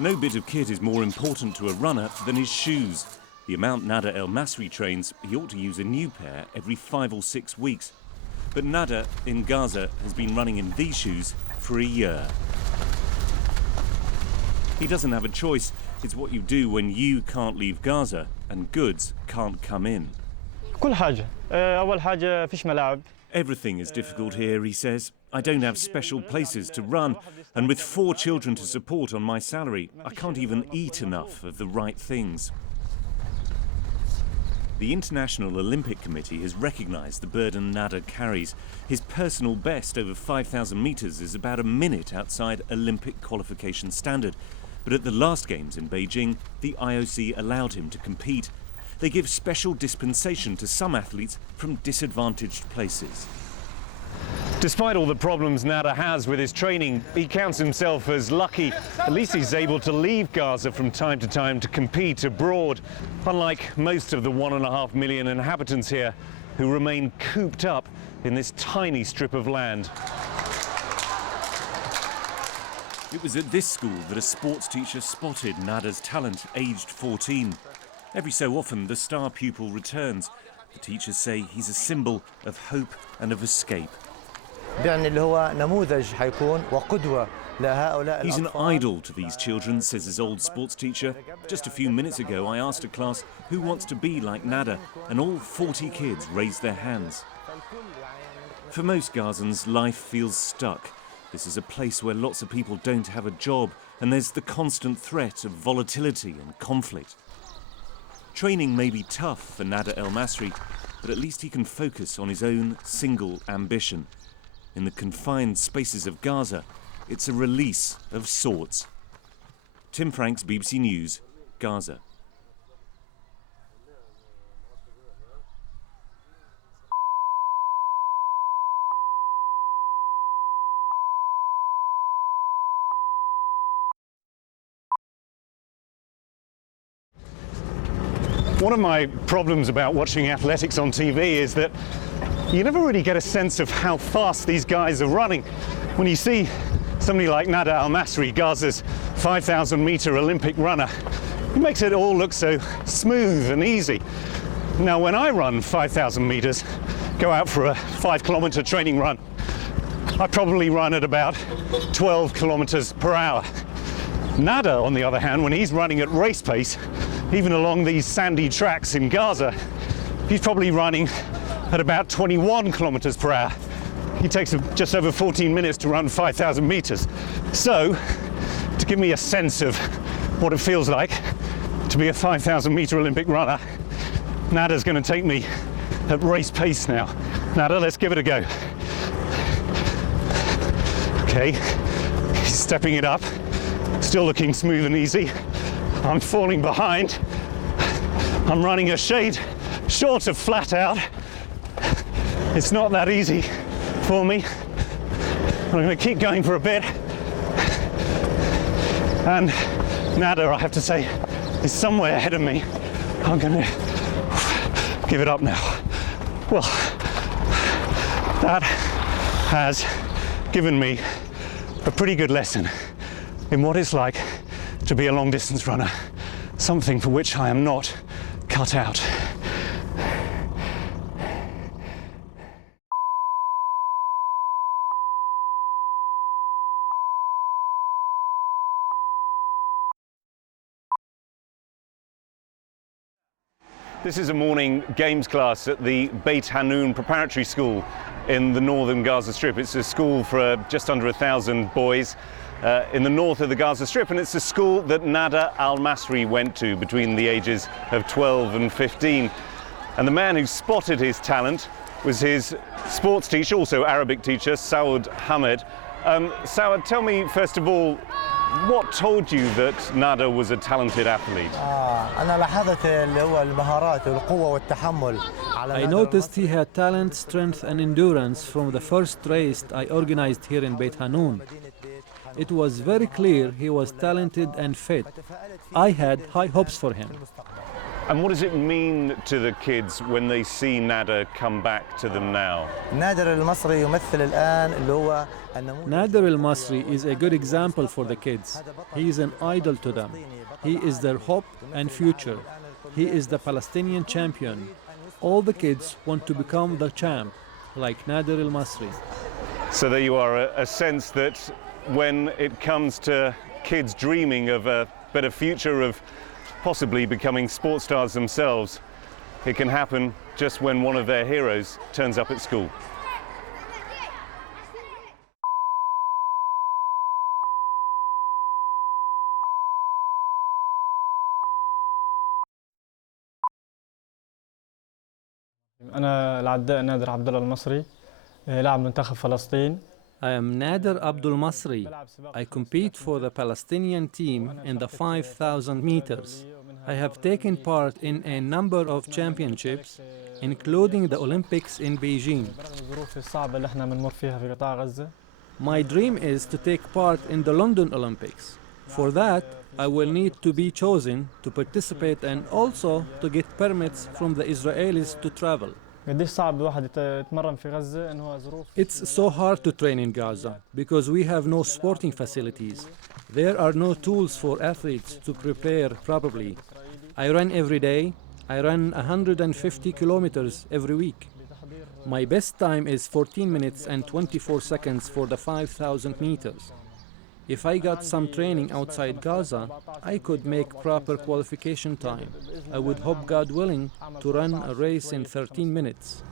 No bit of kit is more important to a runner than his shoes. The amount Nادر المصري trains, he ought to use a new pair every 5 or 6 weeks. But Nádar in Gaza has been running in these shoes for a year. He doesn't have a choice. It's what you do when you can't leave Gaza and goods can't come in. كل حاجة. أول حاجة فيش ملاعب. Everything is difficult here, he says. I don't have special places to run, and with 4 children to support on my salary, I can't even eat enough of the right things. The International Olympic Committee has recognised the burden Nádar carries. His personal best over 5,000 metres is about a minute outside Olympic qualification standard. But at the last Games in Beijing, the IOC allowed him to compete. They give special dispensation to some athletes from disadvantaged places. Despite all the problems Nádar has with his training, he counts himself as lucky. At least he's able to leave Gaza from time to time to compete abroad, unlike most of the 1.5 million inhabitants here who remain cooped up in this tiny strip of land. It was at this school that a sports teacher spotted Nádar's talent, aged 14. Every so often, the star pupil returns. The teachers say he's a symbol of hope and of escape. He's an idol to these children, says his old sports teacher. Just a few minutes ago, I asked a class who wants to be like Nádar, and all 40 kids raised their hands. For most Gazans, life feels stuck. This is a place where lots of people don't have a job, and there's the constant threat of volatility and conflict. Training may be tough for Nádar المصري, but at least he can focus on his own single ambition. In the confined spaces of Gaza, it's a release of sorts. Tim Franks, BBC News, Gaza. One of my problems about watching athletics on TV is that you never really get a sense of how fast these guys are running. When you see somebody like Nádar المصري, Gaza's 5,000-metre Olympic runner, it makes it all look so smooth and easy. Now, when I run 5,000 metres, go out for a 5-kilometre training run, I probably run at about 12 kilometres per hour. Nádar, on the other hand, when he's running at race pace, even along these sandy tracks in Gaza, he's probably running at about 21 kilometers per hour. He takes just over 14 minutes to run 5,000 meters. So, to give me a sense of what it feels like to be a 5,000 meter Olympic runner, Nadar's going to take me at race pace now. Nádar, let's give it a go. Okay, he's stepping it up, still looking smooth and easy. I'm falling behind. I'm running a shade short of flat out. It's not that easy for me. I'm going to keep going for a bit. And Nádar, I have to say, is somewhere ahead of me. I'm going to give it up now. Well, that has given me a pretty good lesson in what it's like to be a long-distance runner, something for which I am not cut out. This is a morning games class at the Beit Hanun Preparatory School in the northern Gaza Strip. It's a school for just under 1,000 boys in the north of the Gaza Strip, and it's a school that Nádar المصري went to between the ages of 12 and 15. And the man who spotted his talent was his sports teacher, also Arabic teacher, Saud Hamed. Saud, tell me first of all, what told you that Nádar was a talented athlete? I noticed he had talent, strength and endurance from the first race I organized here in Beit Hanun. It was very clear he was talented and fit. I had high hopes for him. And what does it mean to the kids when they see Nada come back to them now? نادر المصري يمثل الآن اللي هو Nader al-Masri is a good example for the kids. He is an idol to them. He is their hope and future. He is the Palestinian champion. All the kids want to become the champ, like Nader al-Masri. So there you are, a sense that when it comes to kids dreaming of a better future, of possibly becoming sports stars themselves, it can happen just when one of their heroes turns up at school. أنا العداء نادر عبد الله المصري لاعب منتخب فلسطين. I am Nader Abdul Masri. I compete for the Palestinian team in the 5,000 meters. I have taken part in a number of championships, including the Olympics in Beijing. الظروف الصعبة اللي احنا بنمر فيها في قطاع غزة. My dream is to take part in the London Olympics. For that, I will need to be chosen to participate and also to get permits from the Israelis to travel. قديش صعب الواحد يتمرن في غزة إنه هو ظروف. It's so hard to train in Gaza because we have no sporting facilities. There are no tools for athletes to prepare properly. I run every day. I run 150 kilometers every week. My best time is 14 minutes and 24 seconds for the 5,000 meters. If I got some training outside Gaza, I could make proper qualification time. I would hope, God willing, to run a race in 13 minutes.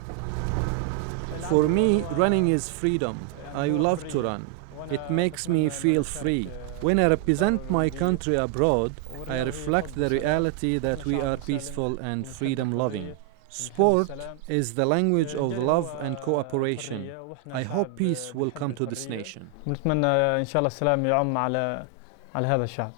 For me, running is freedom. I love to run. It makes me feel free. When I represent my country abroad, I reflect the reality that we are peaceful and freedom-loving. Sport is the language of love and cooperation. I hope peace will come to this nation. نتمنى إن شاء الله السلام يعم على هذا الشعب.